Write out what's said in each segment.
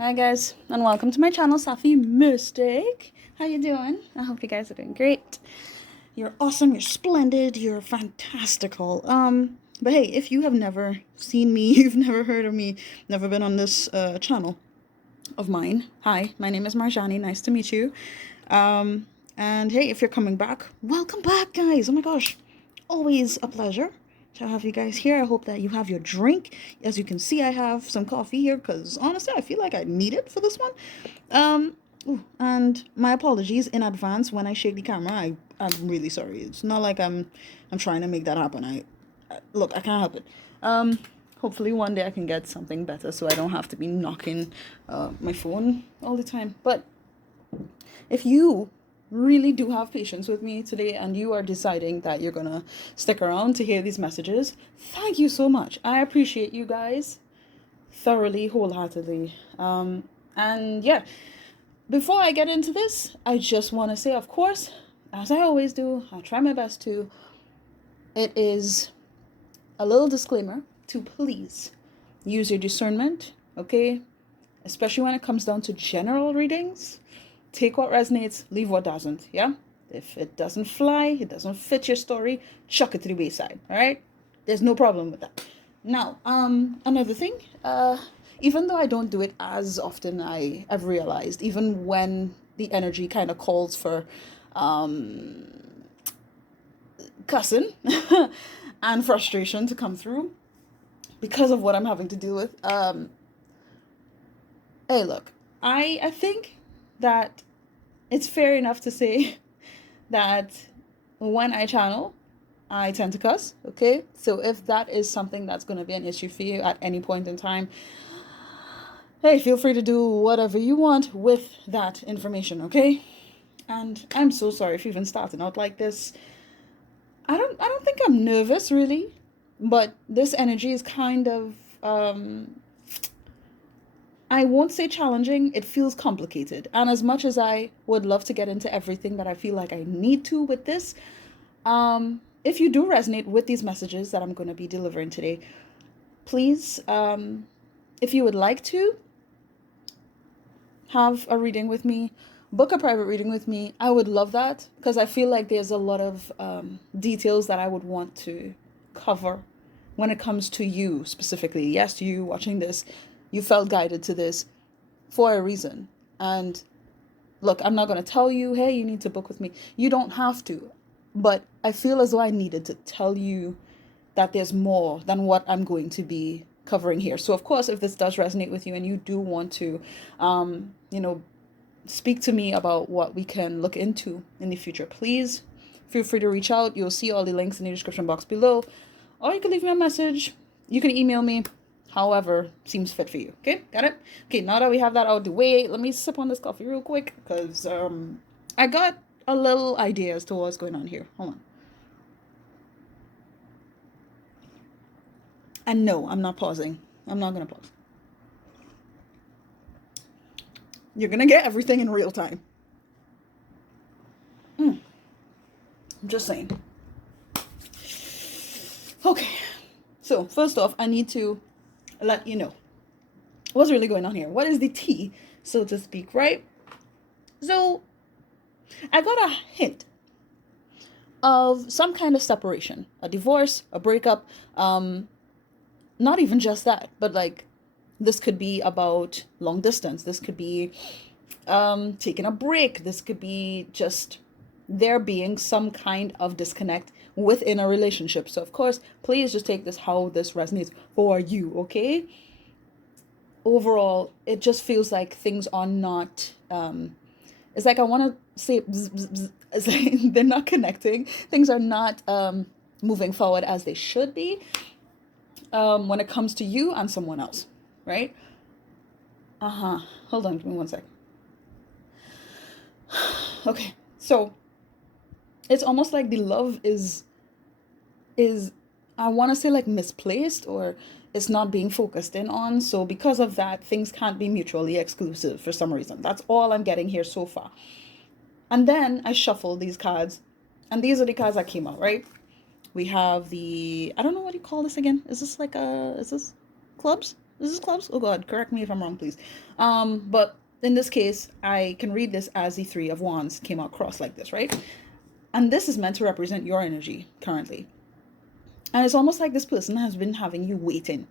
Hi guys, and welcome to my channel, Safi Mystic. How you doing? I hope you guys are doing great. You're awesome, you're splendid, you're fantastical. But hey, if you have never seen me, you've never heard of me, never been on this channel of mine, hi, my name is Marjani, nice to meet you. And hey, if you're coming back, welcome back, guys. Oh my gosh, always a pleasure to have you guys here. I hope that you have your drink. As you can see, I have some coffee here because honestly, I feel like I need it for this one. And my apologies in advance when I shake the camera. I'm really sorry. It's not like I'm trying to make that happen. Look, I can't help it. Hopefully one day I can get something better so I don't have to be knocking my phone all the time. But if you really do have patience with me today and you are deciding that you're gonna stick around to hear these messages, thank you so much. I appreciate you guys thoroughly, wholeheartedly. And yeah, before I get into this, I just want to say, of course, as I always do, I try my best to. It is a little disclaimer to please use your discernment, okay? Especially when it comes down to general readings. Take what resonates, leave what doesn't, yeah? If it doesn't fly, it doesn't fit your story, chuck it to the wayside, all right? There's no problem with that. Now, another thing, even though I don't do it as often, I've realized, even when the energy kind of calls for cussing and frustration to come through because of what I'm having to deal with. Hey, look, I think that it's fair enough to say that when I channel, I tend to cuss, okay? So if that is something that's going to be an issue for you at any point in time, hey, feel free to do whatever you want with that information, okay? And I'm so sorry for even starting out like this. I don't think I'm nervous really, but this energy is kind of I won't say challenging, it feels complicated. And as much as I would love to get into everything that I feel like I need to with this, if you do resonate with these messages that I'm going to be delivering today, please, if you would like to have a reading with me, book a private reading with me, I would love that because I feel like there's a lot of details that I would want to cover when it comes to you specifically. Yes, you watching this, you felt guided to this for a reason. And look, I'm not going to tell you, hey, you need to book with me. You don't have to. But I feel as though I needed to tell you that there's more than what I'm going to be covering here. So, of course, if this does resonate with you and you do want to, speak to me about what we can look into in the future, please feel free to reach out. You'll see all the links in the description box below. Or you can leave me a message. You can email me. However seems fit for you. Okay, got it? Okay, now that we have that out of the way, let me sip on this coffee real quick because I got a little idea as to what's going on here. Hold on. And no, I'm not pausing. I'm not gonna pause. You're gonna get everything in real time. I'm just saying. Okay, so first off, I need to let you know what's really going on here. What is the tea, so to speak, right? So I got a hint of some kind of separation, a divorce, a breakup. Not even just that, but like this could be about long distance. This could be taking a break. This could be just there being some kind of disconnect within a relationship. So of course, please just take this how this resonates for you, okay? Overall, it just feels like things are not it's like I want to say bzz, bzz, bzz. It's like they're not connecting. Things are not moving forward as they should be when it comes to you and someone else, right? Hold on, give me one sec. Okay, so it's almost like the love is I want to say like misplaced, or it's not being focused in on. So because of that, things can't be mutually exclusive for some reason. That's all I'm getting here so far. And then I shuffle these cards, and these are the cards that came out, right? We have the, I don't know what you call this again. Is this clubs? Is this clubs? Oh God, correct me if I'm wrong, please. But in this case, I can read this as the Three of Wands came out crossed like this, right? And this is meant to represent your energy currently. And it's almost like this person has been having you waiting.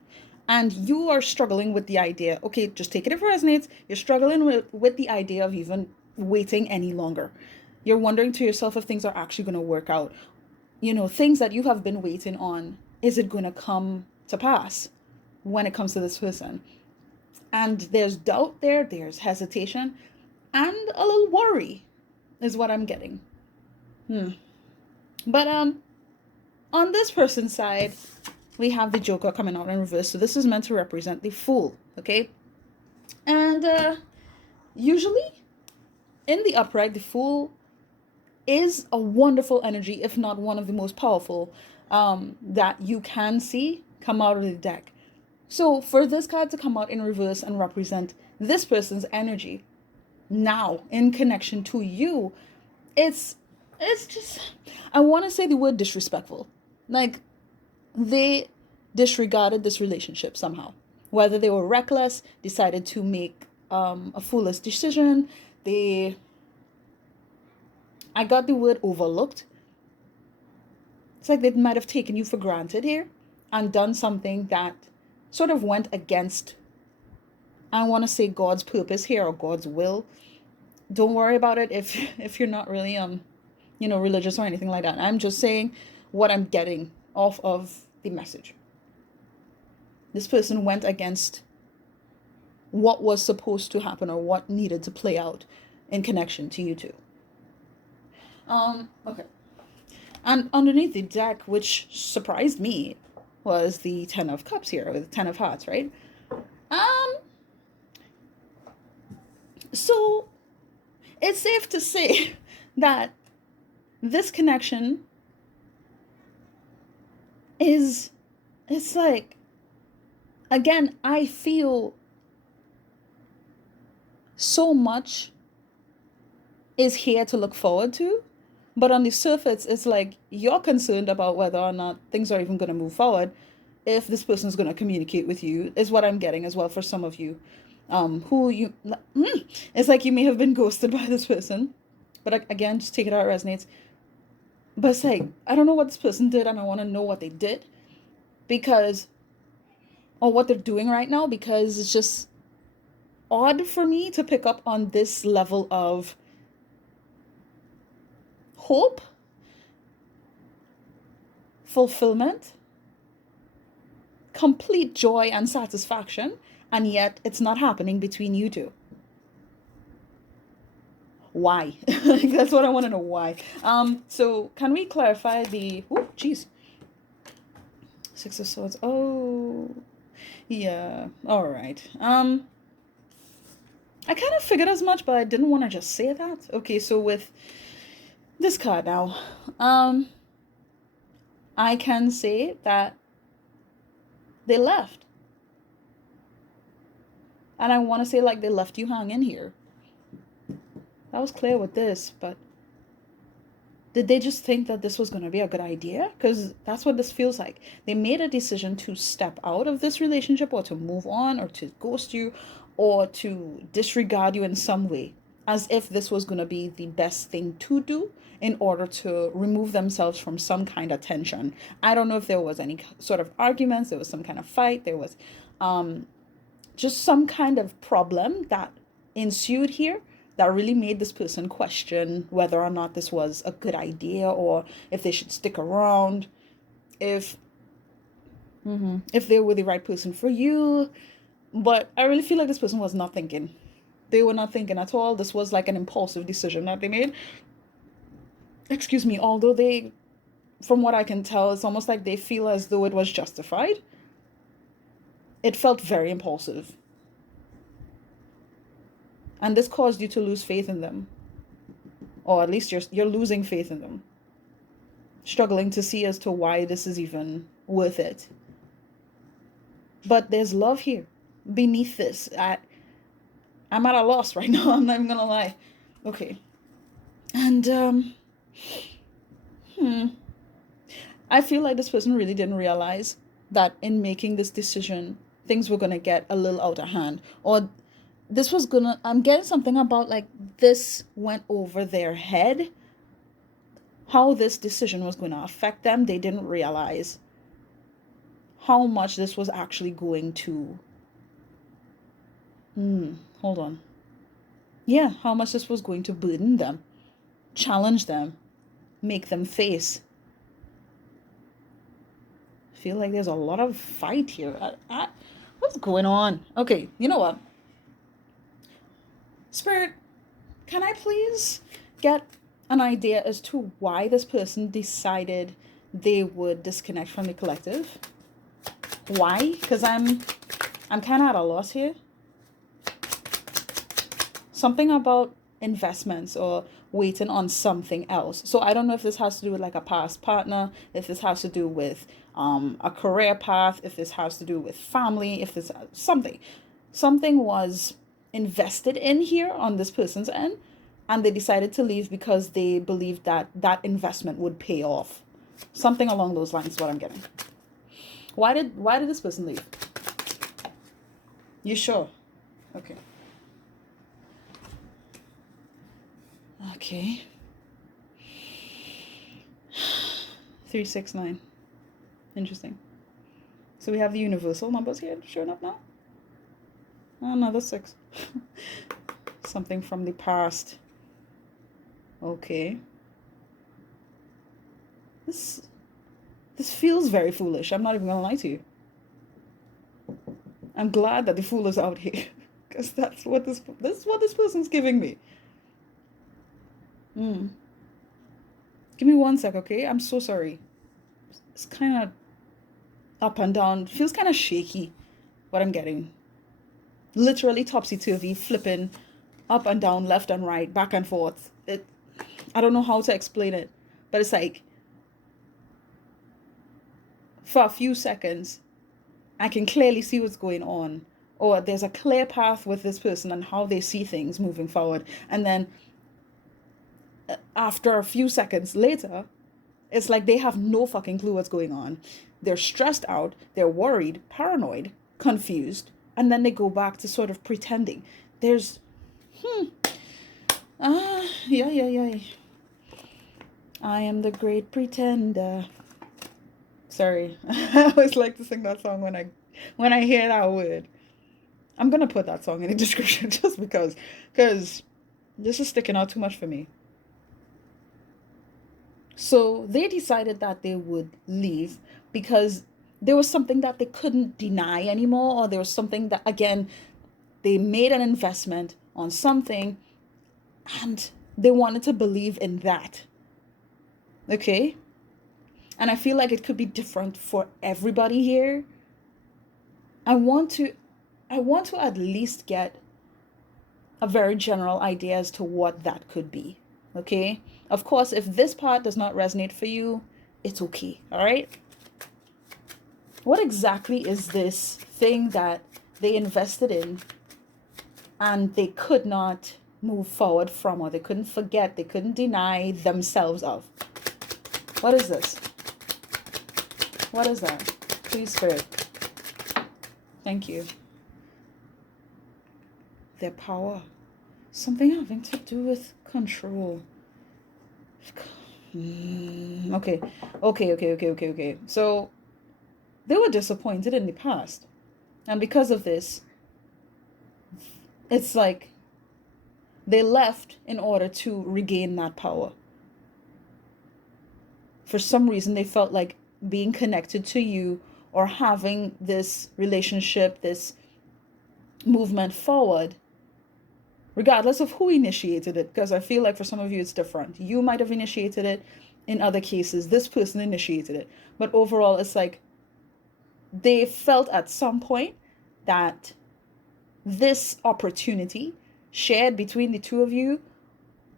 And you are struggling with the idea, okay, just take it if it resonates. You're struggling with the idea of even waiting any longer. You're wondering to yourself if things are actually going to work out. You know, things that you have been waiting on, is it going to come to pass when it comes to this person? And there's doubt there, there's hesitation, and a little worry is what I'm getting. But on this person's side, we have the Joker coming out in reverse. So this is meant to represent the Fool, okay? And usually in the upright, the Fool is a wonderful energy, if not one of the most powerful that you can see come out of the deck. So for this card to come out in reverse and represent this person's energy now in connection to you, it's just, I want to say the word disrespectful. Like, they disregarded this relationship somehow. Whether they were reckless, decided to make a foolish decision, I got the word overlooked. It's like they might have taken you for granted here and done something that sort of went against, I want to say, God's purpose here or God's will. Don't worry about it if you're not really religious or anything like that. I'm just saying what I'm getting off of the message. This person went against what was supposed to happen or what needed to play out in connection to you two. Okay. And underneath the deck, which surprised me, was the Ten of Cups here, or the Ten of Hearts, right? So it's safe to say that this connection it's like, again, I feel so much is here to look forward to. But on the surface, it's like you're concerned about whether or not things are even going to move forward, if this person's going to communicate with you, is what I'm getting as well for some of you. It's like you may have been ghosted by this person. But again, just take it how it resonates. But it's like, I don't know what this person did, and I want to know what they did. Or what they're doing right now, because it's just odd for me to pick up on this level of hope, fulfillment, complete joy and satisfaction, and yet it's not happening between you two. Why? That's what I want to know, why. So can we clarify the Six of Swords. Oh, yeah. All right. I kind of figured as much, but I didn't want to just say that. Okay, so with this card now, I can say that they left. And I want to say, like, they left you hanging here. That was clear with this, but did they just think that this was going to be a good idea? Because that's what this feels like. They made a decision to step out of this relationship, or to move on, or to ghost you, or to disregard you in some way, as if this was going to be the best thing to do in order to remove themselves from some kind of tension. I don't know if there was any sort of arguments, there was some kind of fight, there was just some kind of problem that ensued here that really made this person question whether or not this was a good idea, or if they should stick around, if they were the right person for you. But I really feel like this person was not thinking. They were not thinking at all. This was like an impulsive decision that they made. Excuse me, although they, from what I can tell, it's almost like they feel as though it was justified. It felt very impulsive. And this caused you to lose faith in them. Or at least you're losing faith in them. Struggling to see as to why this is even worth it. But there's love here. Beneath this. I'm at a loss right now. I'm not even going to lie. Okay. And, I feel like this person really didn't realize that in making this decision, things were going to get a little out of hand, or this was going to, I'm getting something about like this went over their head. How this decision was going to affect them, they didn't realize how much this was actually going to, hold on. Yeah, how much this was going to burden them, challenge them, make them face. I feel like there's a lot of fight here. What's going on? Okay, you know what? Spirit, can I please get an idea as to why this person decided they would disconnect from the collective? Why? Because I'm kind of at a loss here. Something about investments or waiting on something else. So I don't know if this has to do with like a past partner, if this has to do with a career path, if this has to do with family, if this something was invested in here on this person's end, and they decided to leave because they believed that that investment would pay off. Something along those lines is what I'm getting. Why did this person leave? You sure? Okay. Okay. 369. Interesting. So we have the universal numbers here showing up now. Another 6. Something from the past. Okay. This feels very foolish. I'm not even gonna lie to you. I'm glad that the fool is out here, because that's what this person's giving me. Give me 1 sec, okay? I'm so sorry. It's kind of up and down. Feels kind of shaky, what I'm getting. Literally topsy-turvy, flipping up and down, left and right, back and forth. I don't know how to explain it, but it's like for a few seconds, I can clearly see what's going on, or there's a clear path with this person and how they see things moving forward. And then after a few seconds later, it's like they have no fucking clue what's going on. They're stressed out, they're worried, paranoid, confused, and then they go back to sort of pretending. There's, yeah. I am the great pretender. Sorry, I always like to sing that song when I hear that word. I'm gonna put that song in the description just because this is sticking out too much for me. So they decided that they would leave because there was something that they couldn't deny anymore, or there was something that, again, they made an investment on something and they wanted to believe in that. Okay? And I feel like it could be different for everybody here. I want to at least get a very general idea as to what that could be. Okay? Of course, if this part does not resonate for you, it's okay. All right? What exactly is this thing that they invested in and they could not move forward from, or they couldn't forget, they couldn't deny themselves of? What is this? What is that? Please, Spirit. Thank you. Their power. Something having to do with control. Okay. So they were disappointed in the past. And because of this, it's like they left in order to regain that power. For some reason, they felt like being connected to you or having this relationship, this movement forward, regardless of who initiated it, because I feel like for some of you it's different. You might have initiated it. In other cases, this person initiated it. But overall, it's like they felt at some point that this opportunity shared between the two of you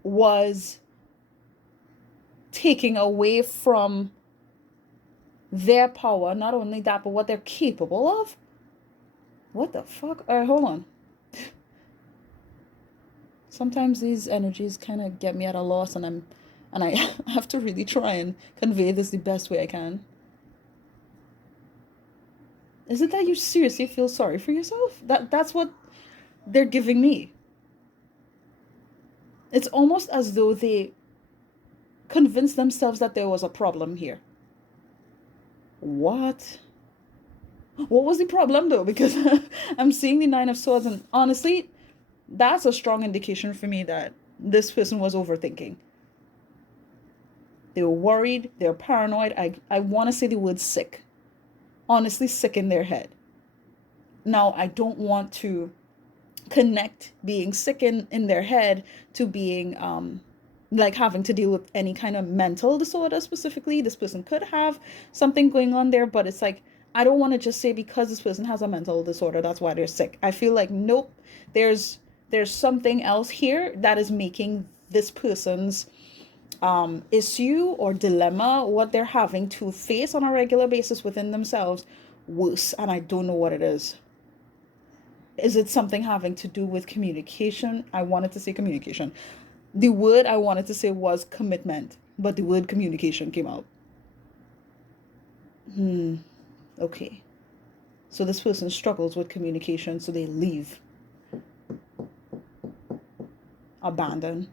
was taking away from their power. Not only that, but what they're capable of. What the fuck? All right, hold on. Sometimes these energies kind of get me at a loss, and I have to really try and convey this the best way I can. Is it that you seriously feel sorry for yourself? That's what they're giving me. It's almost as though they convinced themselves that there was a problem here. What? What was the problem though? Because I'm seeing the Nine of Swords, and honestly, that's a strong indication for me that this person was overthinking. They were worried, they're paranoid. I want to say the word sick. Honestly, sick in their head. Now, I don't want to connect being sick in their head to being like having to deal with any kind of mental disorder specifically. This person could have something going on there, but it's like I don't want to just say because this person has a mental disorder that's why they're sick. I feel like nope, there's something else here that is making this person's issue or dilemma, what they're having to face on a regular basis within themselves, worse, and I don't know what it is. Is it something having to do with communication? I wanted to say communication. The word I wanted to say was commitment, but the word communication came out. Okay. So this person struggles with communication, so they leave. Abandon.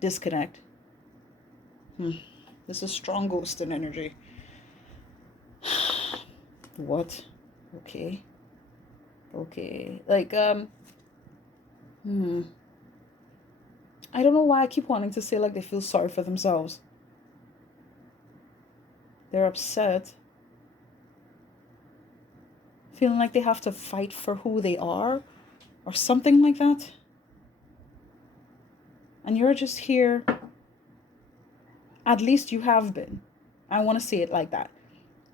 Disconnect. This is strong ghosting energy. What? Okay. Like, I don't know why I keep wanting to say like they feel sorry for themselves. They're upset. Feeling like they have to fight for who they are or something like that. And you're just here. At least you have been. I want to say it like that.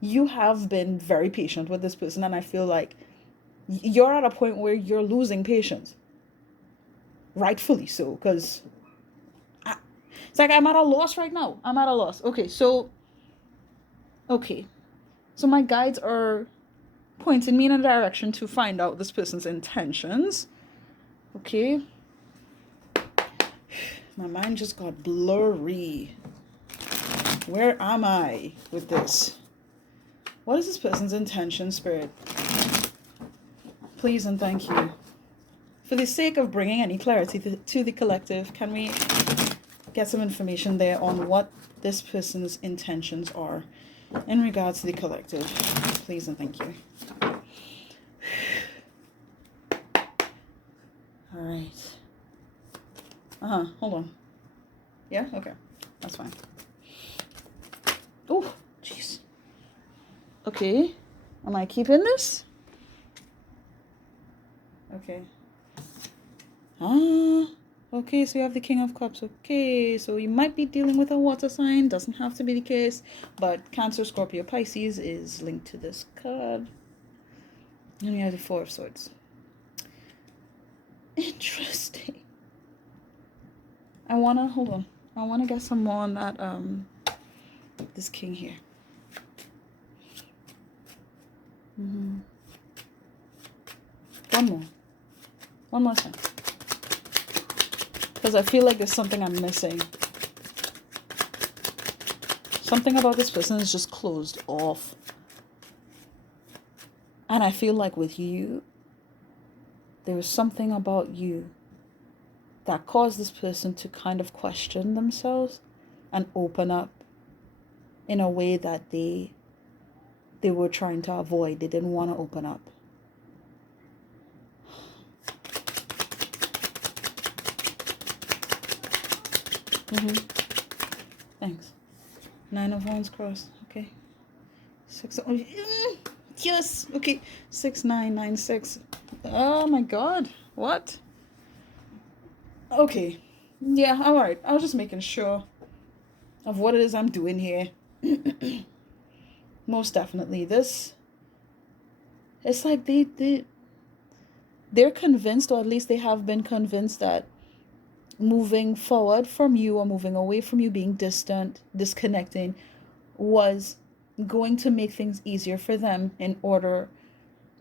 You have been very patient with this person, and I feel like you're at a point where you're losing patience. Rightfully so, because it's like I'm at a loss right now. I'm at a loss. Okay, so my guides are pointing me in a direction to find out this person's intentions. Okay. My mind just got blurry. Where am I with this? What is this person's intention, Spirit? Please and thank you. For the sake of bringing any clarity to the collective, can we get some information there on what this person's intentions are in regards to the collective? Please and thank you. All right. Hold on. Yeah? Okay. That's fine. Oh, jeez. Okay. Am I keeping this? Okay. Okay, so you have the King of Cups. Okay, so you might be dealing with a water sign. Doesn't have to be the case. But Cancer, Scorpio, Pisces is linked to this card. And you have the Four of Swords. Interesting. I want to get some more on that, this king here. One more time. Because I feel like there's something I'm missing. Something about this person is just closed off. And I feel like with you, there was something about you that caused this person to kind of question themselves and open up in a way that they were trying to avoid. They didn't want to open up. Thanks. 9 of Wands crossed. Okay. 6. Yes. Okay. 6, 9, 9, 6. Oh my God. What? Okay. Yeah. All right. I was just making sure of what it is I'm doing here. Most definitely. This. It's like they're convinced, or at least they have been convinced, that moving forward from you or moving away from you, being distant, disconnecting, was going to make things easier for them in order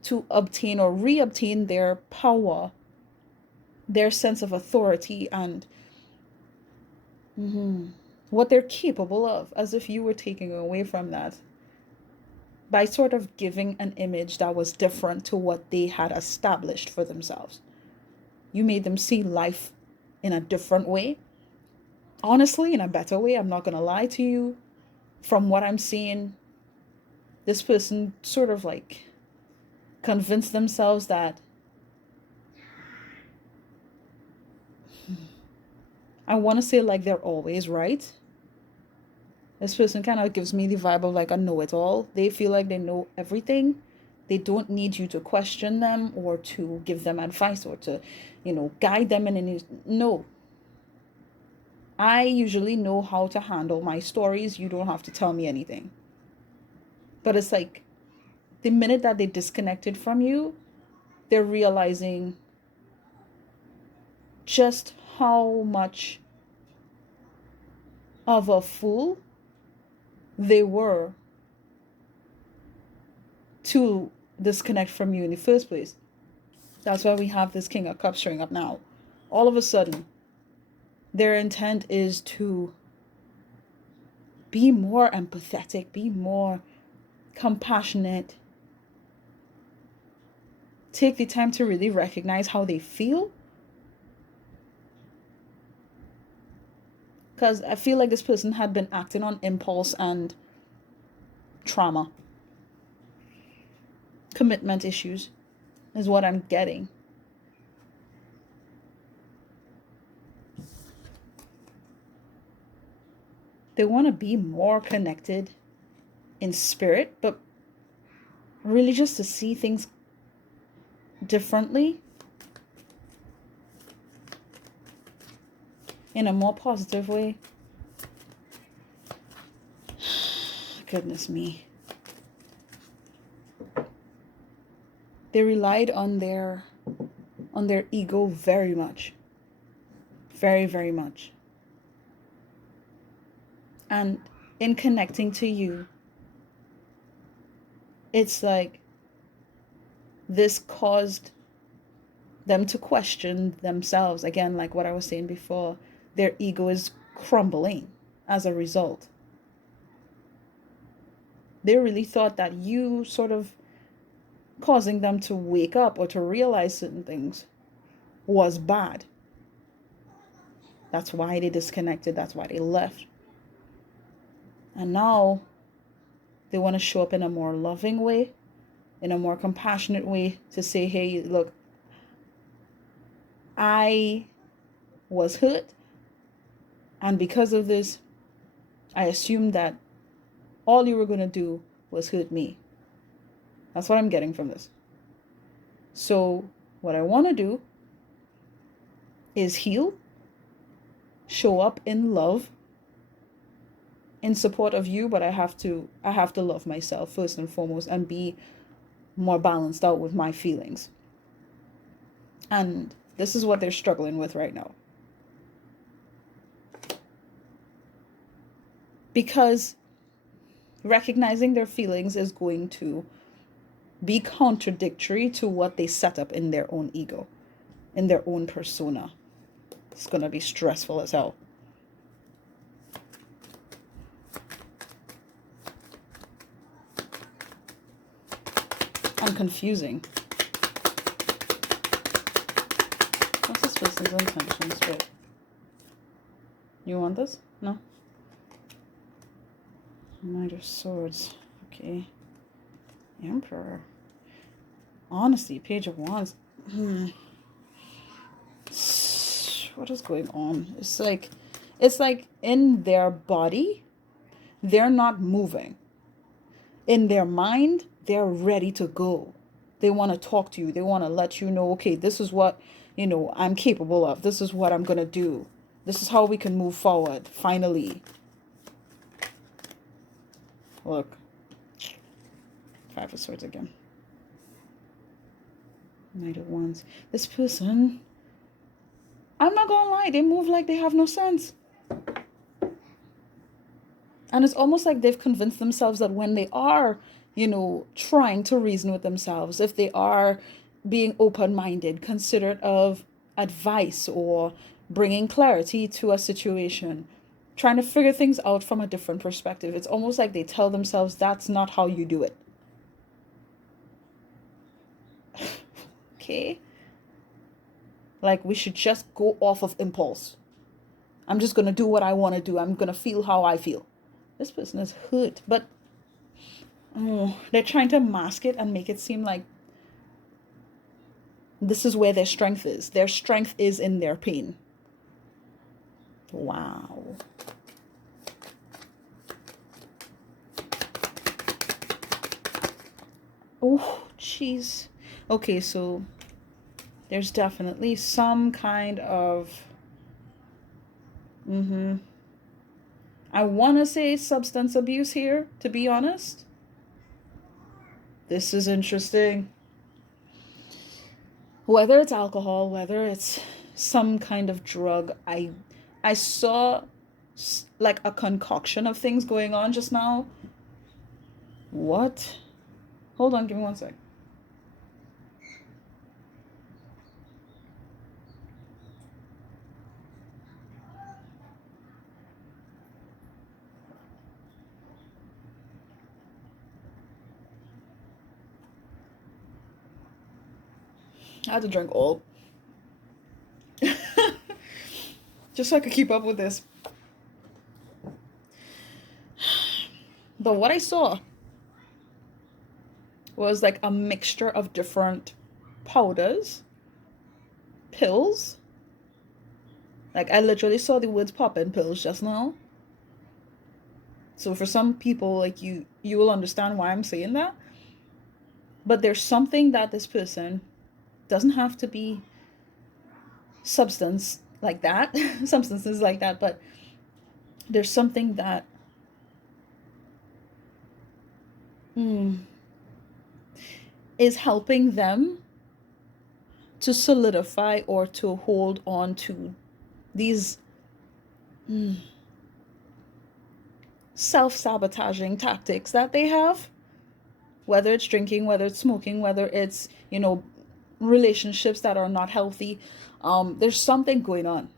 to obtain or reobtain their power, their sense of authority, and what they're capable of, as if you were taking away from that. by sort of giving an image that was different to what they had established for themselves. You made them see life in a different way. Honestly, in a better way. I'm not going to lie to you. From what I'm seeing, this person sort of like convinced themselves that I want to say like they're always right. This person kind of gives me the vibe of like a know-it-all. They feel like they know everything. They don't need you to question them or to give them advice or to, guide them in any. No. I usually know how to handle my stories. You don't have to tell me anything. But it's like the minute that they disconnected from you, they're realizing just how much of a fool they were to disconnect from you in the first place. That's why we have this King of Cups showing up now. All of a sudden, their intent is to be more empathetic, be more compassionate, take the time to really recognize how they feel. Because I feel like this person had been acting on impulse and trauma. Commitment issues is what I'm getting. They want to be more connected in spirit, but really just to see things differently, in a more positive way. Goodness me. They relied on their ego very much. Very, very much. And in connecting to you, it's like this caused them to question themselves. Again, like what I was saying before, their ego is crumbling as a result. They really thought that you sort of causing them to wake up or to realize certain things was bad. That's why they disconnected. That's why they left. And now they want to show up in a more loving way, in a more compassionate way to say, hey, look, I was hurt. And because of this, I assumed that all you were going to do was hurt me. That's what I'm getting from this. So what I want to do is heal, show up in love, in support of you, but I have to love myself first and foremost and be more balanced out with my feelings. And this is what they're struggling with right now. Because recognizing their feelings is going to be contradictory to what they set up in their own ego, in their own persona. It's going to be stressful as hell. And confusing. What's this person's intentions? Wait. You want this? No? Knight of Swords. Okay. Emperor. Honesty. Page of Wands. What is going on? It's like in their body, they're not moving. In their mind, they're ready to go. They want to talk to you. They want to let you know, okay, this is what, I'm capable of. This is what I'm going to do. This is how we can move forward, finally. Look. Five of Swords again. Knight of Wands. This person, I'm not going to lie, they move like they have no sense. And it's almost like they've convinced themselves that when they are, trying to reason with themselves, if they are being open-minded, considerate of advice or bringing clarity to a situation, trying to figure things out from a different perspective, it's almost like they tell themselves that's not how you do it. Okay? Like, we should just go off of impulse. I'm just going to do what I want to do. I'm going to feel how I feel. This person is hurt, but they're trying to mask it and make it seem like this is where their strength is. Their strength is in their pain. Wow. Oh, jeez. Okay, so there's definitely some kind of I want to say substance abuse here, to be honest. This is interesting. Whether it's alcohol, whether it's some kind of drug, I saw like a concoction of things going on just now. What? Hold on, give me one sec. I had to drink all. Just so I could keep up with this. But what I saw was like a mixture of different powders, pills. Like, I literally saw the words pop in pills just now. So for some people, like, you will understand why I'm saying that. But there's something that this person doesn't have to be substances like that, but there's something that is helping them to solidify or to hold on to these self-sabotaging tactics that they have, whether it's drinking, whether it's smoking, whether it's, relationships that are not healthy. There's something going on.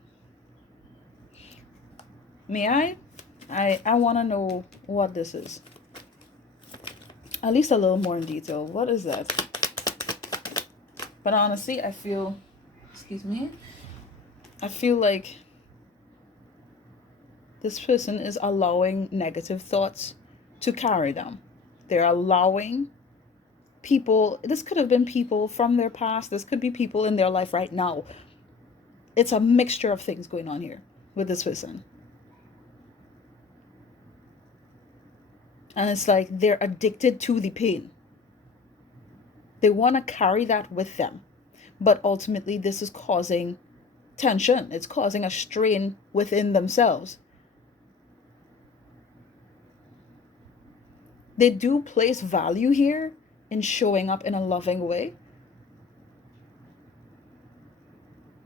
May I want to know what this is, at least a little more in detail. What is that? But honestly, I feel like this person is allowing negative thoughts to carry them. They're allowing people, this could have been people from their past, this could be people in their life right now. It's a mixture of things going on here with this person. And it's like they're addicted to the pain. They want to carry that with them. But ultimately, this is causing tension. It's causing a strain within themselves. They do place value here in showing up in a loving way.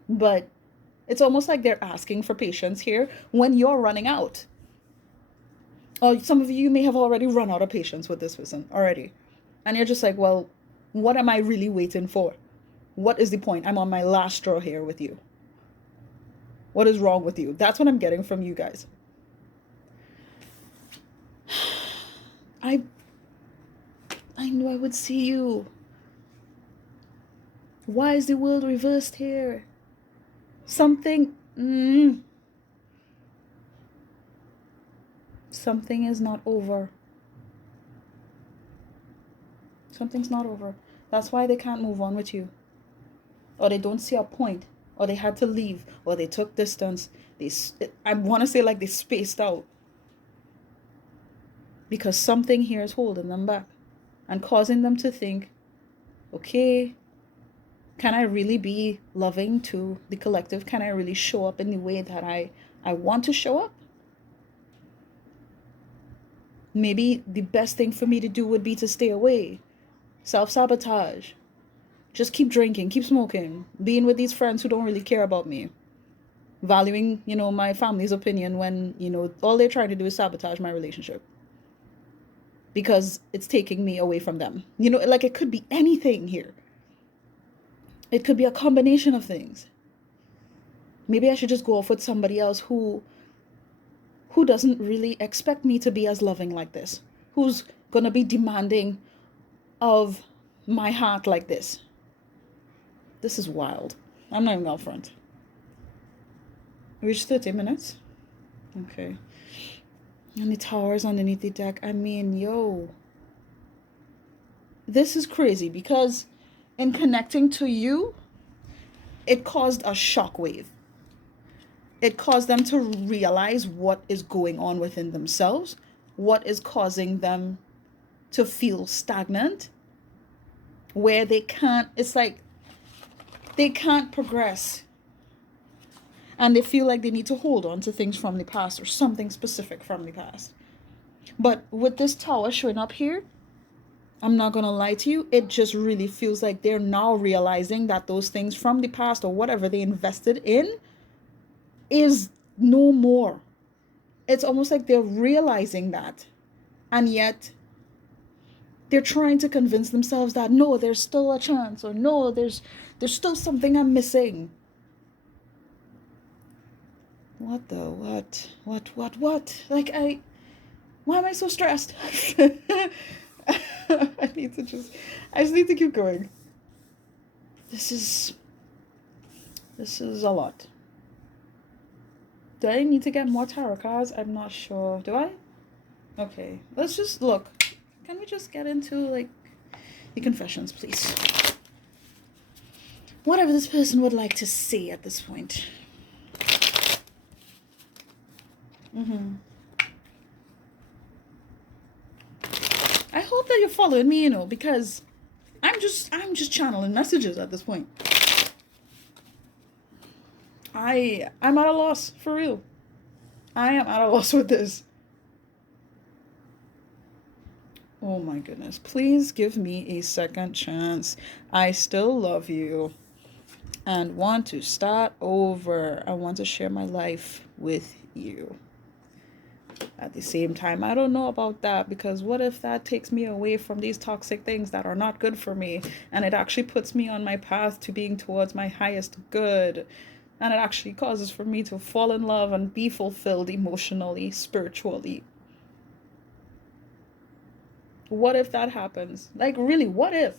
But it's almost like they're asking for patience here when you're running out. Or some of you may have already run out of patience with this person already. And you're just like, well, what am I really waiting for? What is the point? I'm on my last straw here with you. What is wrong with you? That's what I'm getting from you guys. I knew I would see you. Why is the world reversed here? Something is not over. Something's not over. That's why they can't move on with you. Or they don't see a point. Or they had to leave. Or they took distance. I want to say like they spaced out. Because something here is holding them back. And causing them to think, okay, can I really be loving to the collective? Can I really show up in the way that I want to show up? Maybe the best thing for me to do would be to stay away. Self-sabotage. Just keep drinking, keep smoking, being with these friends who don't really care about me. Valuing, my family's opinion when, all they're trying to do is sabotage my relationship. Because it's taking me away from them. Like it could be anything here. It could be a combination of things. Maybe I should just go off with somebody else who doesn't really expect me to be as loving like this. Who's going to be demanding of my heart like this. This is wild. I'm not even out front. Reached 30 minutes. Okay. And the towers underneath the deck. I mean, yo. This is crazy because in connecting to you, it caused a shockwave. It caused them to realize what is going on within themselves, what is causing them to feel stagnant, where they can't, it's like they can't progress. And they feel like they need to hold on to things from the past or something specific from the past. But with this tower showing up here, I'm not going to lie to you, it just really feels like they're now realizing that those things from the past or whatever they invested in is no more. It's almost like they're realizing that. And yet they're trying to convince themselves that no, there's still a chance, or no, there's still something I'm missing. What the what? Like why am I so stressed? I just need to keep going. This is a lot. Do I need to get more tarot cards? I'm not sure. Do I? Okay, let's just look. Can we just get into like the confessions, please? Whatever this person would like to say at this point. I hope that you're following me, because I'm just channeling messages at this point. I'm at a loss, for real. I am at a loss with this. Oh my goodness. Please give me a second chance. I still love you and want to start over. I want to share my life with you. At the same time, I don't know about that, because what if that takes me away from these toxic things that are not good for me, and it actually puts me on my path to being towards my highest good, and it actually causes for me to fall in love and be fulfilled emotionally, spiritually. What if that happens? Like, really, what if?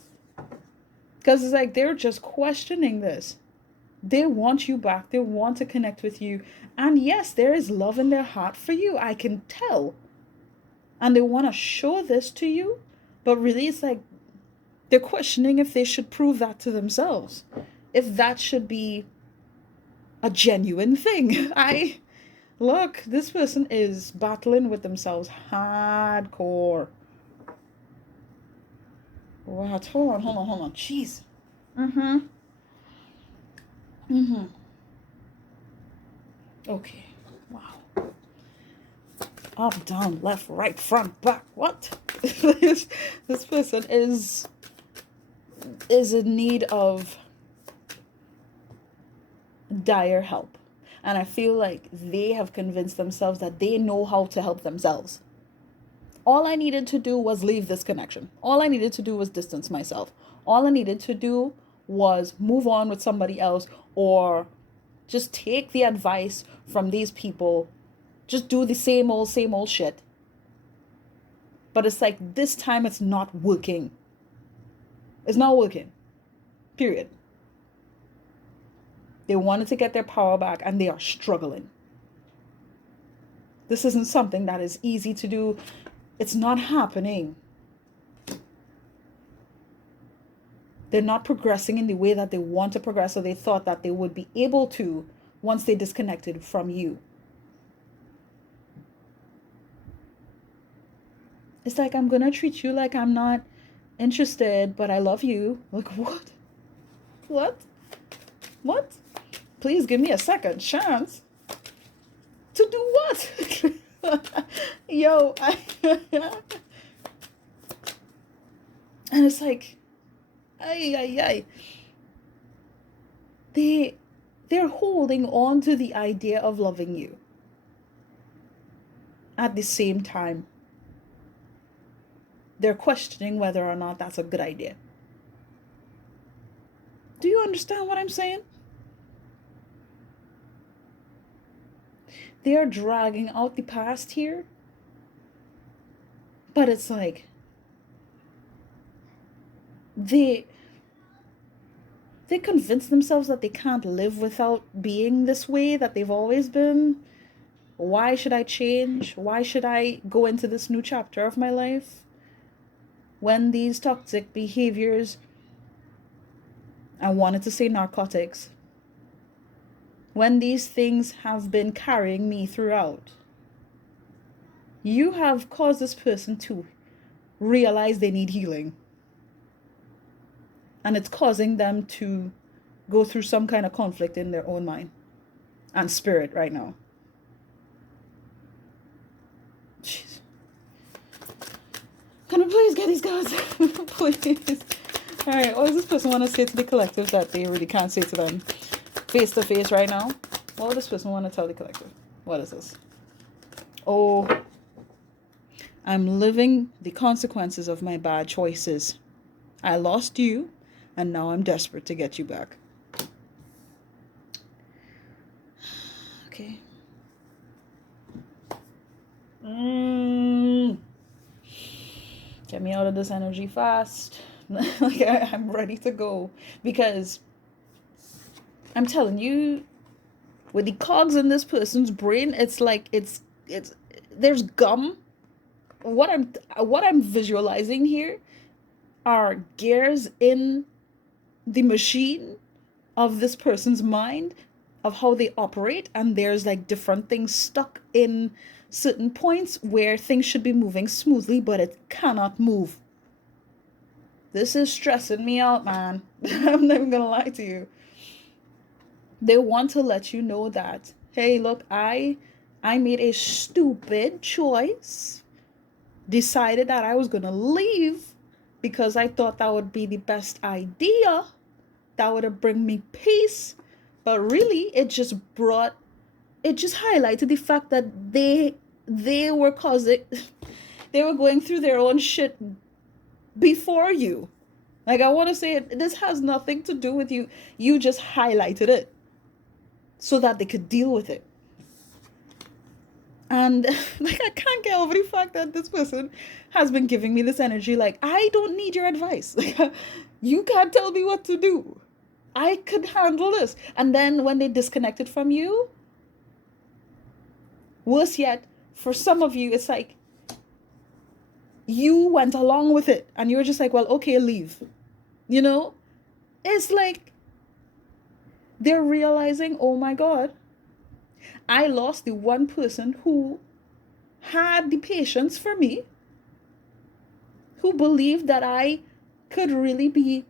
Because it's like they're just questioning this. They want you back. They want to connect with you. And yes, there is love in their heart for you. I can tell. And they want to show this to you. But really, it's like they're questioning if they should prove that to themselves. If that should be a genuine thing. Look, this person is battling with themselves hardcore. What? Hold on. Jeez. Okay. Wow. Up, down, left, right, front, back. What? this person is in need of dire help. And I feel like they have convinced themselves that they know how to help themselves. All I needed to do was leave this connection. All I needed to do was distance myself. All I needed to do was move on with somebody else, or just take the advice from these people. Just do the same old shit. But it's like this time it's not working. It's not working. Period. They wanted to get their power back and they are struggling. This isn't something that is easy to do. It's not happening. They're not progressing in the way that they want to progress, or they thought that they would be able to once they disconnected from you. It's like, I'm going to treat you like I'm not interested, but I love you. Like, what? What? Please give me a second chance. To do what? Yo, and it's like, they're holding on to the idea of loving you. At the same time, they're questioning whether or not that's a good idea. Do you understand what I'm saying? They are dragging out the past here. But it's like, They convince themselves that they can't live without being this way that they've always been. Why should I change? Why should I go into this new chapter of my life when these toxic behaviors, I wanted to say narcotics, when these things have been carrying me throughout? You have caused this person to realize they need healing. And it's causing them to go through some kind of conflict in their own mind and spirit right now. Jeez. Can we please get these guys? Please. All right, what does this person want to say to the collective that they really can't say to them face to face right now? What would this person want to tell the collective? What is this? Oh, I'm living the consequences of my bad choices. I lost you, and now I'm desperate to get you back. Okay. Get me out of this energy fast. Like I'm ready to go, because I'm telling you, with the cogs in this person's brain, it's like it's there's gum. What I'm visualizing here are gears in the machine of this person's mind, of how they operate, and there's like different things stuck in certain points where things should be moving smoothly, but it cannot move. This is stressing me out, man. I'm never gonna lie to you. They want to let you know that, hey, look, I made a stupid choice, decided that I was gonna leave because I thought that would be the best idea, that would have bring me peace. But really, it just highlighted the fact that they were causing, they were going through their own shit before you. Like, I want to say it, this has nothing to do with you. You just highlighted it so that they could deal with it. And like, I can't get over the fact that this person has been giving me this energy. Like, I don't need your advice. Like, you can't tell me what to do. I could handle this. And then when they disconnected from you, worse yet, for some of you, it's like you went along with it and you were just like, well, okay, leave. You know, it's like they're realizing, oh my God, I lost the one person who had the patience for me, who believed that I could really be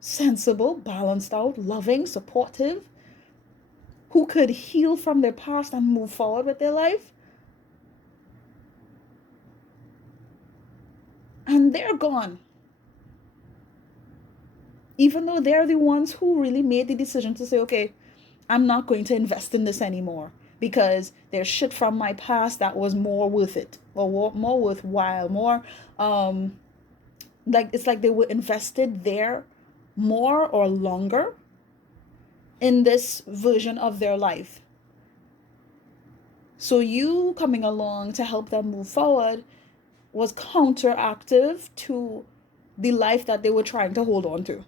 sensible, balanced out, loving, supportive, who could heal from their past and move forward with their life. And they're gone. Even though they're the ones who really made the decision to say, okay, I'm not going to invest in this anymore because there's shit from my past that was more worth it, or more worthwhile, more like, it's like they were invested there more or longer in this version of their life. So you coming along to help them move forward was counteractive to the life that they were trying to hold on to.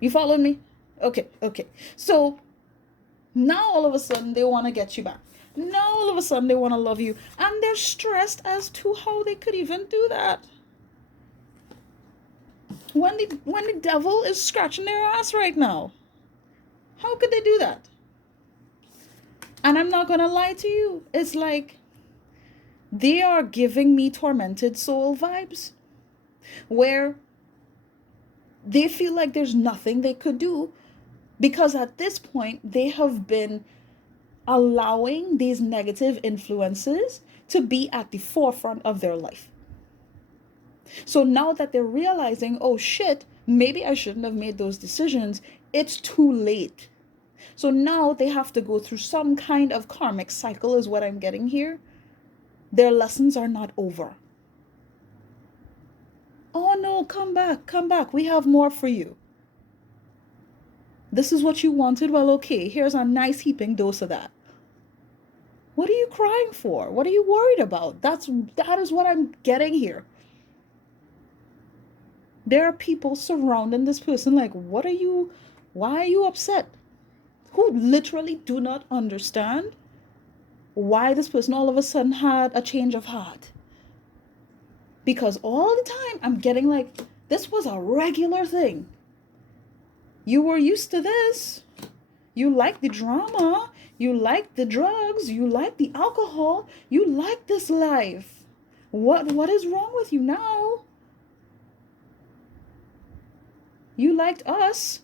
You followed me? Okay. So now all of a sudden they want to get you back. Now all of a sudden they want to love you. And they're stressed as to how they could even do that. When the devil is scratching their ass right now. How could they do that? And I'm not going to lie to you. It's like they are giving me tormented soul vibes, where they feel like there's nothing they could do, because at this point they have been allowing these negative influences to be at the forefront of their life. So now that they're realizing, oh shit, maybe I shouldn't have made those decisions, it's too late. So now they have to go through some kind of karmic cycle, is what I'm getting here. Their lessons are not over. Oh no, come back. We have more for you. This is what you wanted? Well, okay, here's a nice heaping dose of that. What are you crying for? What are you worried about? That is what I'm getting here. There are people surrounding this person like, why are you upset? Who literally do not understand why this person all of a sudden had a change of heart. Because all the time I'm getting like, this was a regular thing. You were used to this. You like the drama. You like the drugs. You like the alcohol. You like this life. What is wrong with you now? You liked us.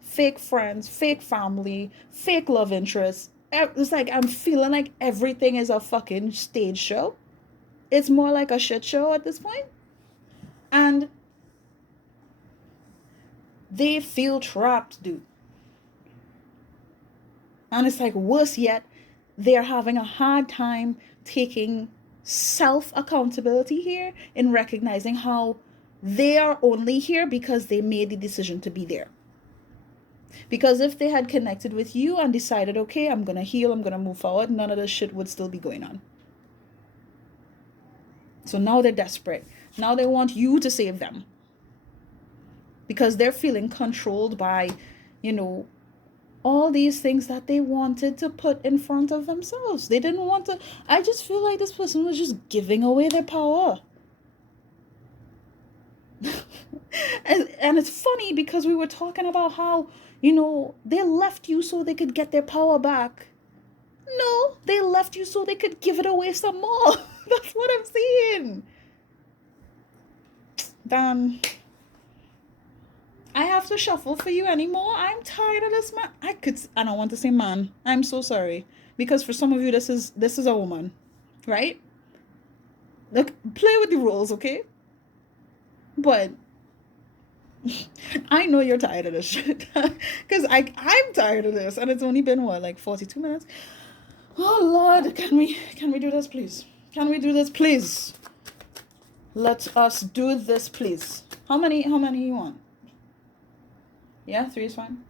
Fake friends, fake family, fake love interests. It's like I'm feeling like everything is a fucking stage show. It's more like a shit show at this point. And they feel trapped, dude. And it's like worse yet, they're having a hard time taking self accountability here in recognizing how they are only here because they made the decision to be there. Because if they had connected with you and decided, okay, I'm going to heal, I'm going to move forward, none of this shit would still be going on. So now they're desperate. Now they want you to save them. Because they're feeling controlled by, all these things that they wanted to put in front of themselves. They didn't want to. I just feel like this person was just giving away their power. and it's funny because we were talking about how, they left you so they could get their power back. No, they left you so they could give it away some more. That's what I'm seeing. Damn. I have to shuffle for you anymore. I'm tired of this man. I don't want to say man. I'm so sorry. Because for some of you, this is a woman. Right? Look, play with the rules, okay? But I know you're tired of this shit. Because I'm tired of this. And it's only been, 42 minutes? Oh, Lord. Can we do this, please? Can we do this, please? Let us do this, please. How many you want? Yeah, 3 is fine.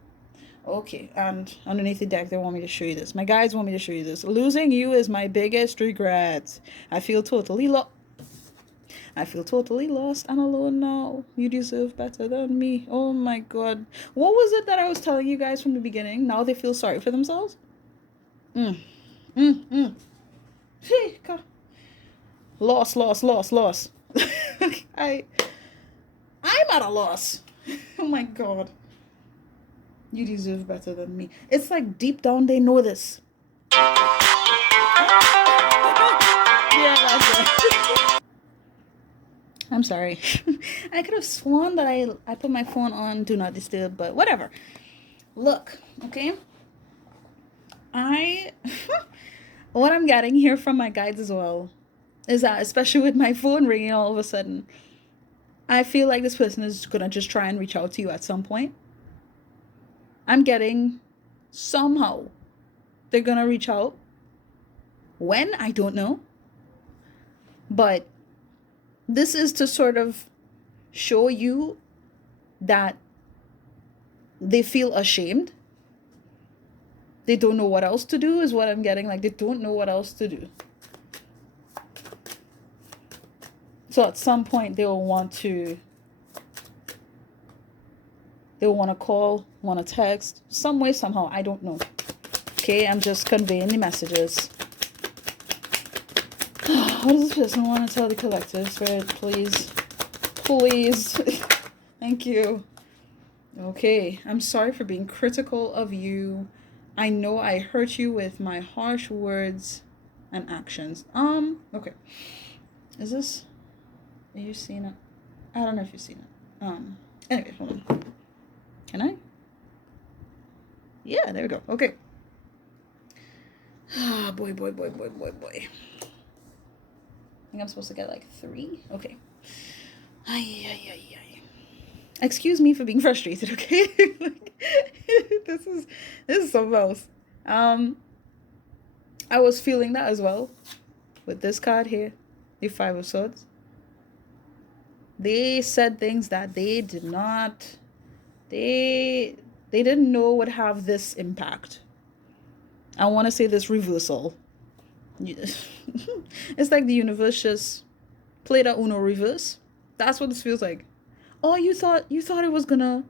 Okay, and underneath the deck, they want me to show you this. My guides want me to show you this. Losing you is my biggest regret. I feel totally lost and alone now. You deserve better than me. Oh my God. What was it that I was telling you guys from the beginning? Now they feel sorry for themselves? Hey, God. Loss. I'm at a loss. Oh my God. You deserve better than me. It's like deep down they know this. Yeah, that's it. I'm sorry. I could have sworn that I put my phone on Do Not Disturb, but whatever. Look, okay? What I'm getting here from my guides as well is that, especially with my phone ringing all of a sudden, I feel like this person is going to just try and reach out to you at some point. I'm getting somehow they're going to reach out. When? I don't know. But this is to sort of show you that they feel ashamed. They don't know what else to do is what I'm getting. Like, they don't know what else to do. So at some point they'll want to call, want to text, some way, somehow. I don't know. Okay, I'm just conveying the messages. What does this person want to tell the collective spirit? Please. Thank you. Okay, I'm sorry for being critical of you. I know I hurt you with my harsh words and actions. Okay. Are you seeing it? I don't know if you've seen it. Anyway, hold on. Can I? Yeah, there we go. Okay. Ah, boy. I think I'm supposed to get like 3. Okay. Ay. Excuse me for being frustrated, okay? This is something else. I was feeling that as well with this card here, the 5 of Swords. They said things that they did not, they didn't know would have this impact. I want to say this reversal. It's like the universe just played a Uno reverse. That's what this feels like. Or you thought it was gonna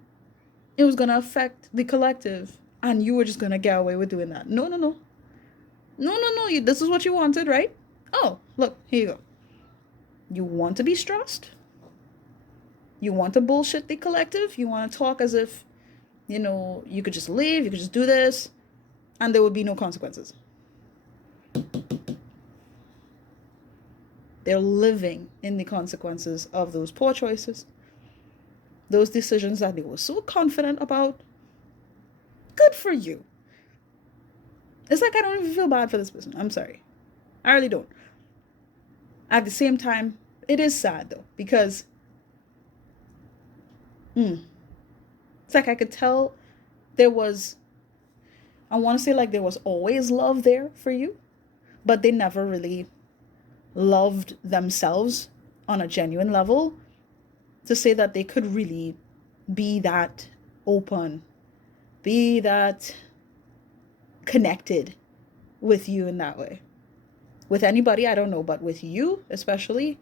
affect the collective, and you were just gonna get away with doing that. No, no, no, no, no, no. This is what you wanted, right? Oh, look, here you go. You want to be stressed? You want to bullshit the collective? You want to talk as if, you could just leave, you could just do this, and there would be no consequences. They're living in the consequences of those poor choices, those decisions that they were so confident about. Good for you. It's like I don't even feel bad for this person. I'm sorry. I really don't. At the same time, it is sad though, because it's like I could tell there was, I want to say like there was always love there for you, but they never really loved themselves on a genuine level to say that they could really be that open, be that connected with you in that way. With anybody, I don't know, but with you especially,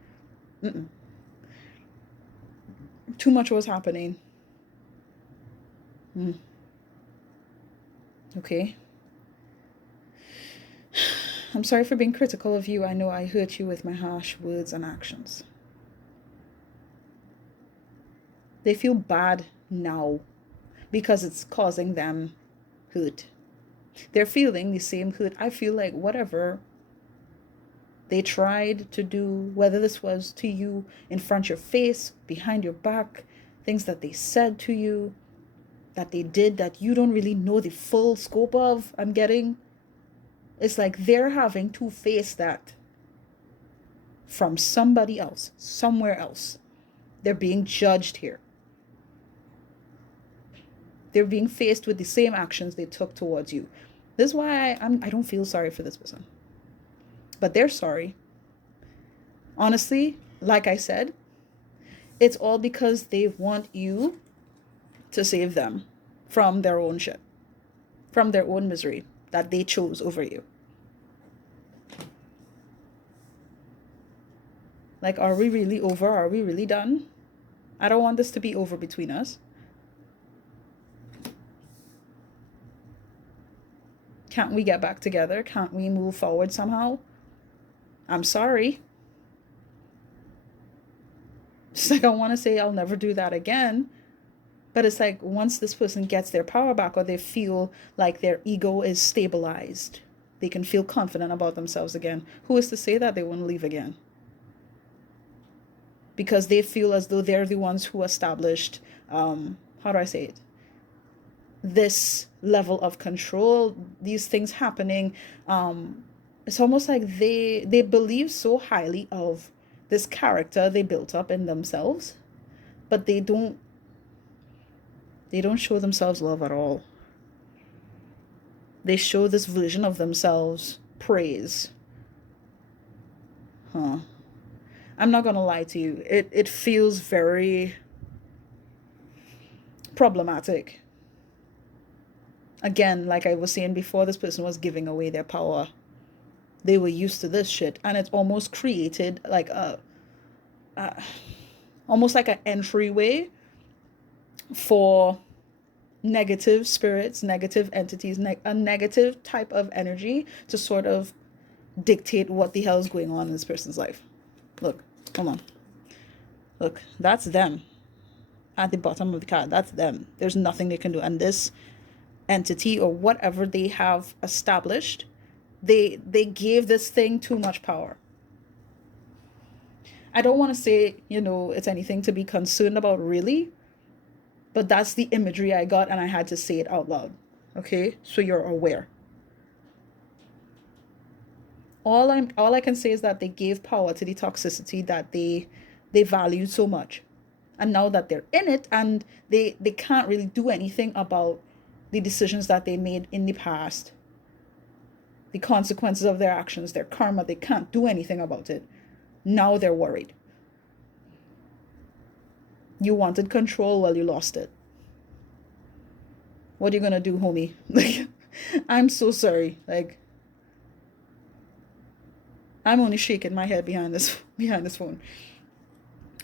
too much was happening. Okay. I'm sorry for being critical of you. I know I hurt you with my harsh words and actions. They feel bad now because it's causing them hurt. They're feeling the same hurt. I feel like whatever they tried to do, whether this was to you in front of your face, behind your back, things that they said to you, that they did that you don't really know the full scope of, I'm getting. It's like they're having to face that from somebody else, somewhere else. They're being judged here. They're being faced with the same actions they took towards you. This is why I don't feel sorry for this person. But they're sorry. Honestly, like I said, it's all because they want you to save them from their own shit, from their own misery that they chose over you. Like, are we really over? Are we really done? I don't want this to be over between us. Can't we get back together? Can't we move forward somehow? I'm sorry. It's like I want to say I'll never do that again. But it's like once this person gets their power back, or they feel like their ego is stabilized, they can feel confident about themselves again. Who is to say that they won't leave again? Because they feel as though they're the ones who established, how do I say it? This level of control, these things happening. It's almost like they believe so highly of this character they built up in themselves, but they don't show themselves love at all. They show this version of themselves praise. I'm not gonna lie to you. It feels very problematic. Again, like I was saying before, this person was giving away their power. They were used to this shit, and it's almost created like almost like an entryway for negative spirits, negative entities, a negative type of energy to sort of dictate what the hell is going on in this person's life. Look, hold on. Look, that's them at the bottom of the card. That's them. There's nothing they can do. And this entity or whatever they have established, they gave this thing too much power. I don't want to say, it's anything to be concerned about really, but that's the imagery I got and I had to say it out loud. Okay? So you're aware. All I can say is that they gave power to the toxicity that they valued so much. And now that they're in it and they can't really do anything about the decisions that they made in the past, the consequences of their actions, their karma, they can't do anything about it. Now they're worried. You wanted control, well, you lost it. What are you gonna do, homie? Like, I'm so sorry. Like, I'm only shaking my head behind this phone.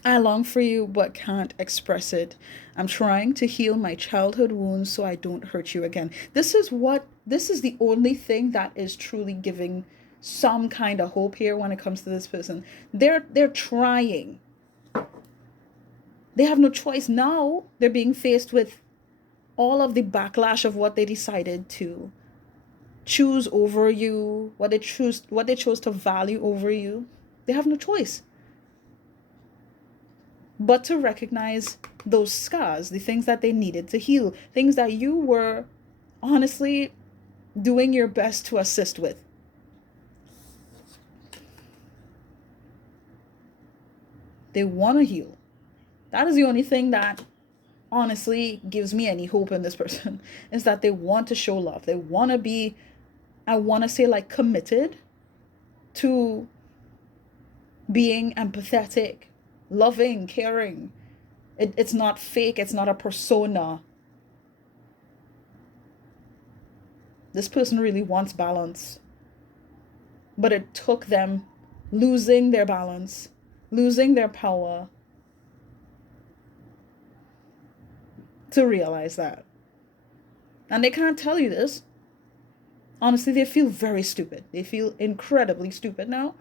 I long for you but can't express it. I'm trying to heal my childhood wounds so I don't hurt you again. This is the only thing that is truly giving some kind of hope here when it comes to this person. They're trying. They have no choice now. They're being faced with all of the backlash of what they decided to choose over you, what they chose to value over you. They have no choice but to recognize those scars, the things that they needed to heal, things that you were honestly doing your best to assist with. They want to heal. That is the only thing that honestly gives me any hope in this person is that they want to show love. They want to be, I want to say, like, committed to being empathetic, loving, caring. It's not fake. It's not a persona. This person really wants balance. But it took them losing their balance, losing their power to realize that. And they can't tell you this. Honestly, they feel very stupid. They feel incredibly stupid now.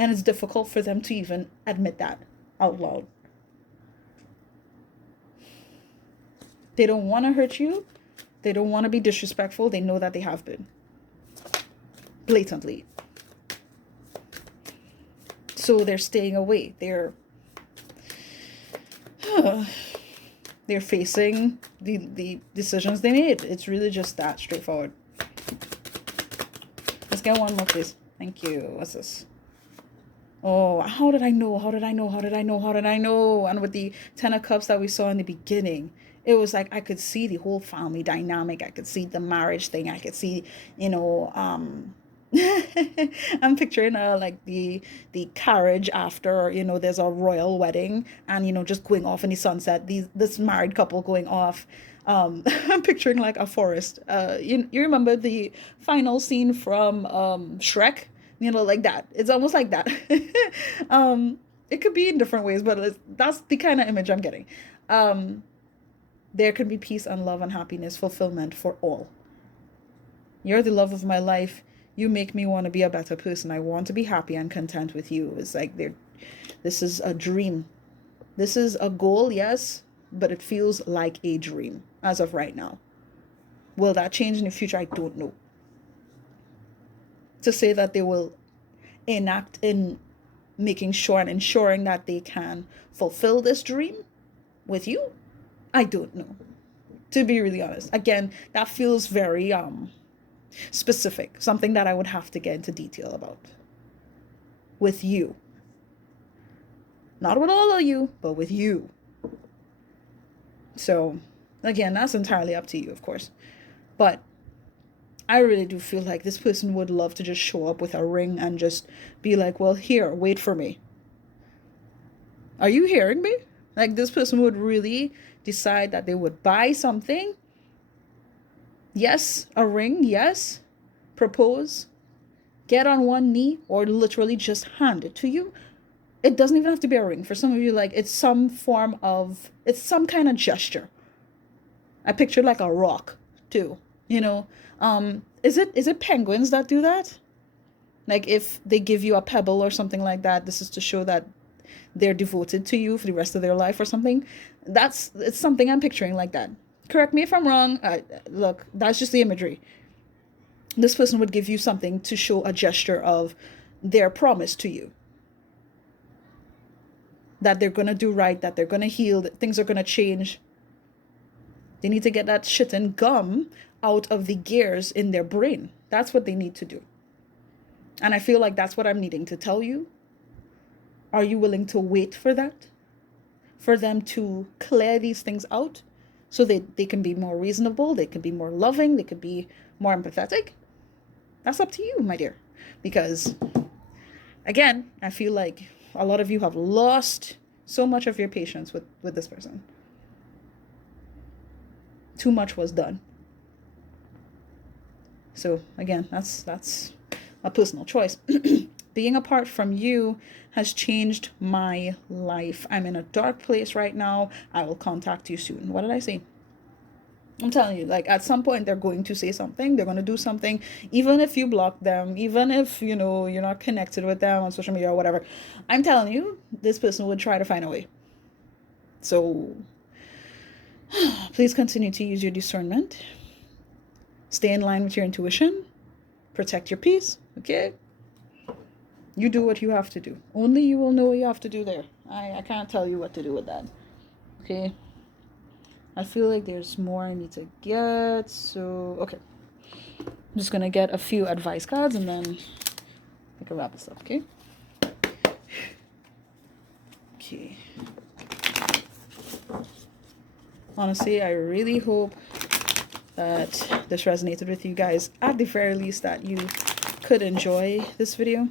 And it's difficult for them to even admit that out loud. They don't want to hurt you. They don't want to be disrespectful. They know that they have been. Blatantly. So they're staying away. They're facing the decisions they made. It's really just that straightforward. Let's get one more, please. Thank you. What's this? Oh, how did I know? How did I know? How did I know? How did I know? And with the Ten of Cups that we saw in the beginning, it was like I could see the whole family dynamic. I could see the marriage thing. I could see, I'm picturing like the carriage after, there's a royal wedding and, just going off in the sunset, this married couple going off. I'm picturing like a forest. You remember the final scene from Shrek? Like that. It's almost like that. It could be in different ways, but that's the kind of image I'm getting. There can be peace and love and happiness, fulfillment for all. You're the love of my life. You make me want to be a better person. I want to be happy and content with you. It's like this is a dream. This is a goal, yes, but it feels like a dream as of right now. Will that change in the future? I don't know. To say that they will enact in making sure and ensuring that they can fulfill this dream with you, I don't know. To be really honest. Again, that feels very specific, something that I would have to get into detail about with you. Not with all of you, but with you. So, again, that's entirely up to you, of course. But I really do feel like this person would love to just show up with a ring and just be like, well, here, wait for me. Are you hearing me? Like, this person would really decide that they would buy something. Yes, a ring, yes. Propose. Get on one knee or literally just hand it to you. It doesn't even have to be a ring. For some of you, like, it's some kind of gesture. I pictured like a rock too, is it penguins that do that? Like if they give you a pebble or something like that, this is to show that they're devoted to you for the rest of their life or something. It's something I'm picturing like that. Correct me if I'm wrong. Look, that's just the imagery. This person would give you something to show a gesture of their promise to you. That they're going to do right, that they're going to heal, that things are going to change. They need to get that shit and gum out of the gears in their brain. That's what they need to do. And I feel like that's what I'm needing to tell you. Are you willing to wait for that? For them to clear these things out so they can be more reasonable, they can be more loving, they can be more empathetic? That's up to you, my dear. Because, again, I feel like a lot of you have lost so much of your patience with this person. Too much was done. So again, that's a personal choice. Being apart from you has changed my life. I'm in a dark place right now. I will contact you soon. What did I say? I'm telling you, like at some point they're going to say something, they're going to do something, even if you block them, even if you're not connected with them on social media or whatever. I'm telling you, this person would try to find a way. So please continue to use your discernment. Stay in line with your intuition. Protect your peace, okay? You do what you have to do. Only you will know what you have to do there. I can't tell you what to do with that. Okay? I feel like there's more I need to get. So, okay. I'm just going to get a few advice cards and then we can wrap this up, okay? Okay. Honestly, I really hope that this resonated with you guys. At the very least, that you could enjoy this video.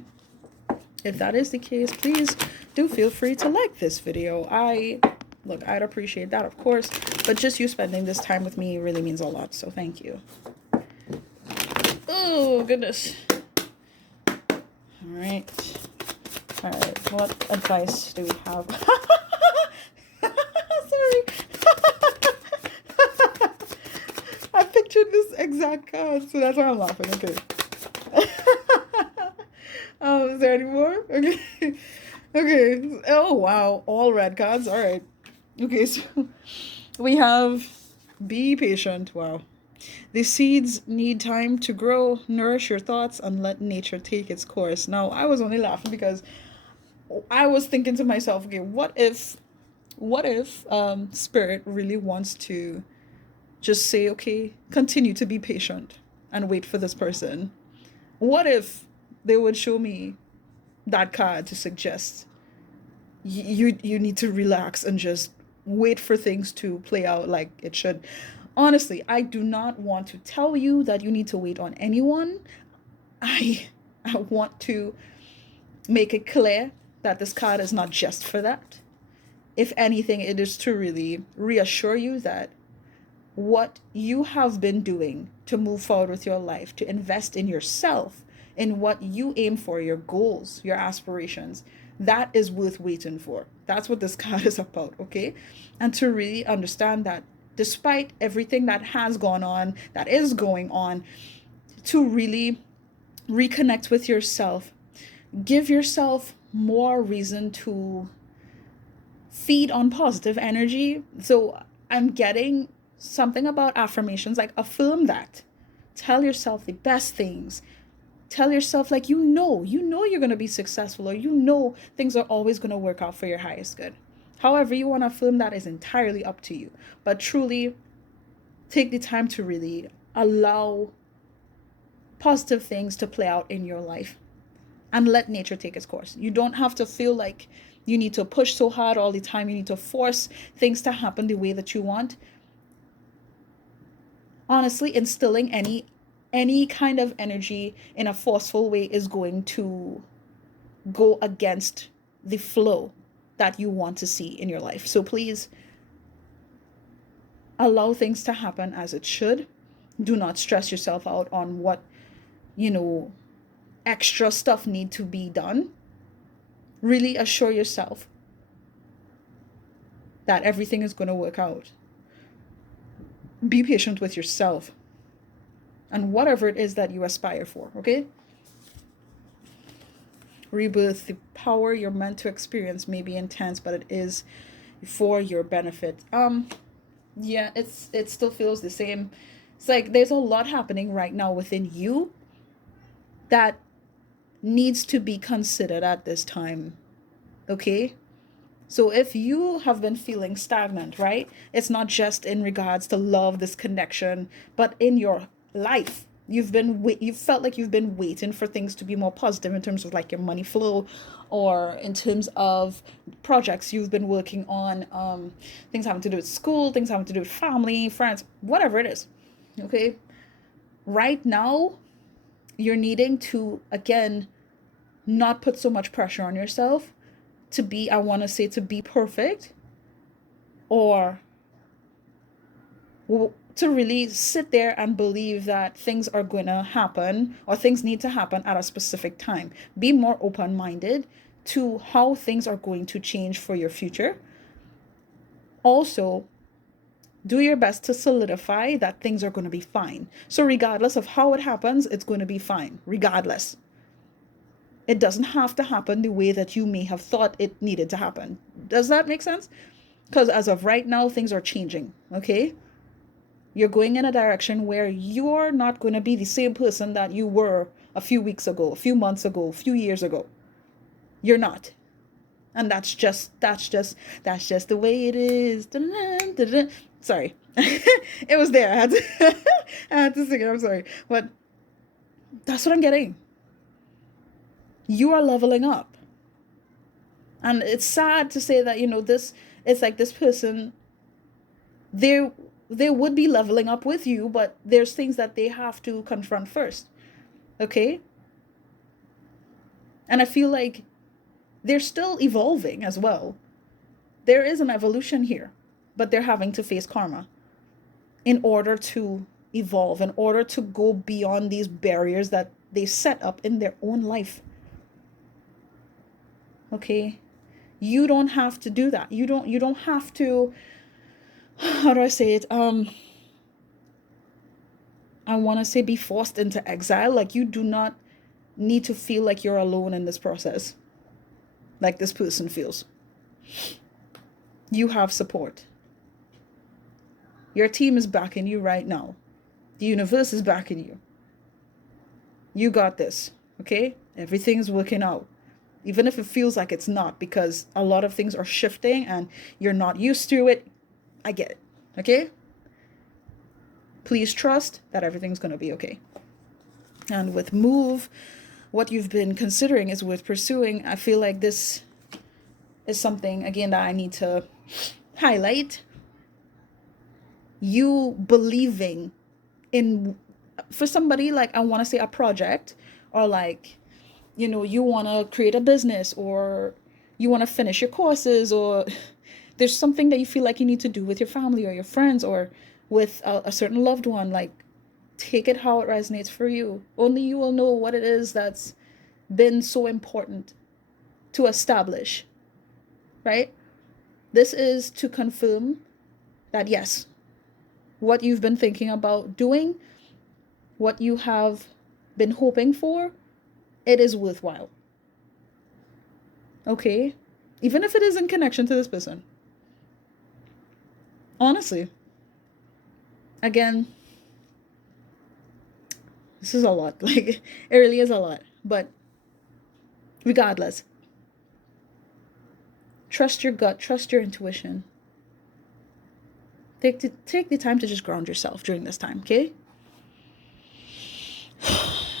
If that is the case, please do feel free to like this video. I'd appreciate that, of course, but just you spending this time with me really means a lot, so thank you. Oh, goodness. All right, what advice do we have? Sorry. I pictured this exact card, so that's why I'm laughing. Okay. Is there any more? Okay. Okay. Oh, wow. All red cards. All right. Okay, so we have be patient. Wow. The seeds need time to grow. Nourish your thoughts and let nature take its course. Now, I was only laughing because I was thinking to myself, okay, what if spirit really wants to just say, okay, continue to be patient and wait for this person? What if they would show me that card to suggest you need to relax and just wait for things to play out like it should? Honestly, I do not want to tell you that you need to wait on anyone. I want to make it clear that this card is not just for that. If anything, it is to really reassure you that what you have been doing to move forward with your life, to invest in yourself, in what you aim for, your goals, your aspirations, that is worth waiting for. That's what this card is about, okay? And to really understand that despite everything that has gone on, that is going on, to really reconnect with yourself, give yourself more reason to feed on positive energy. So I'm getting something about affirmations, like affirm that. Tell yourself the best things. Tell yourself like you know you're going to be successful, or things are always going to work out for your highest good. However you want to affirm that is entirely up to you. But truly take the time to really allow positive things to play out in your life and let nature take its course. You don't have to feel like you need to push so hard all the time. You need to force things to happen the way that you want. Honestly, instilling any kind of energy in a forceful way is going to go against the flow that you want to see in your life. So please allow things to happen as it should. Do not stress yourself out on what, extra stuff need to be done. Really assure yourself that everything is going to work out. Be patient with yourself and whatever it is that you aspire for, okay? Rebirth, the power you're meant to experience may be intense, but it is for your benefit. Yeah, it still feels the same. It's like there's a lot happening right now within you that needs to be considered at this time, okay? So if you have been feeling stagnant, right? It's not just in regards to love, this connection, but in your life. You've felt like you've been waiting for things to be more positive in terms of like your money flow, or in terms of projects you've been working on, things having to do with school, things having to do with family, friends, whatever it is, okay? Right now, you're needing to, again, not put so much pressure on yourself to be perfect, or to really sit there and believe that things are going to happen or things need to happen at a specific time. Be more open-minded to how things are going to change for your future. Also, do your best to solidify that things are going to be fine. So regardless of how it happens, it's going to be fine, regardless. It doesn't have to happen the way that you may have thought it needed to happen. Does that make sense? Because as of right now, things are changing, okay? You're going in a direction where you're not going to be the same person that you were a few weeks ago, a few months ago, a few years ago. You're not. And that's just the way it is. Sorry. It was there. I had to sing it. I'm sorry. But that's what I'm getting. You are leveling up. And it's sad to say that, it's like this person, they would be leveling up with you, but there's things that they have to confront first. Okay? And I feel like they're still evolving as well. There is an evolution here, but they're having to face karma in order to evolve, in order to go beyond these barriers that they set up in their own life. Okay? You don't have to do that. You don't have to, how do I say it? I want to say be forced into exile. Like, you do not need to feel like you're alone in this process, like this person feels. You have support. Your team is backing you right now. The universe is backing you. You got this, okay? Everything's working out. Even if it feels like it's not, because a lot of things are shifting and you're not used to it. I get it, okay? Please trust that everything's going to be okay. And with move, what you've been considering is worth pursuing. I feel like this is something, again, that I need to highlight. You believing in, for somebody, like, I want to say a project, or like, you want to create a business, or you want to finish your courses, or there's something that you feel like you need to do with your family or your friends or with a certain loved one. Like, take it how it resonates for you. Only you will know what it is that's been so important to establish, right? This is to confirm that, yes, what you've been thinking about doing, what you have been hoping for, it is worthwhile. Okay? Even if it is in connection to this person. Honestly. Again, this is a lot. Like, it really is a lot. But regardless, trust your gut, trust your intuition. Take the time to just ground yourself during this time, okay?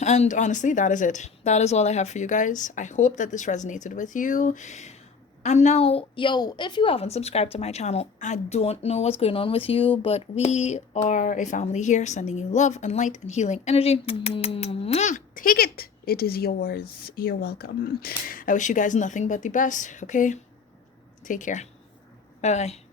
And honestly, that is it. That is all I have for you guys. I hope that this resonated with you. And now, if you haven't subscribed to my channel, I don't know what's going on with you, but we are a family here, sending you love and light and healing energy. Take it. It is yours. You're welcome. I wish you guys nothing but the best, okay? Take care. Bye-bye.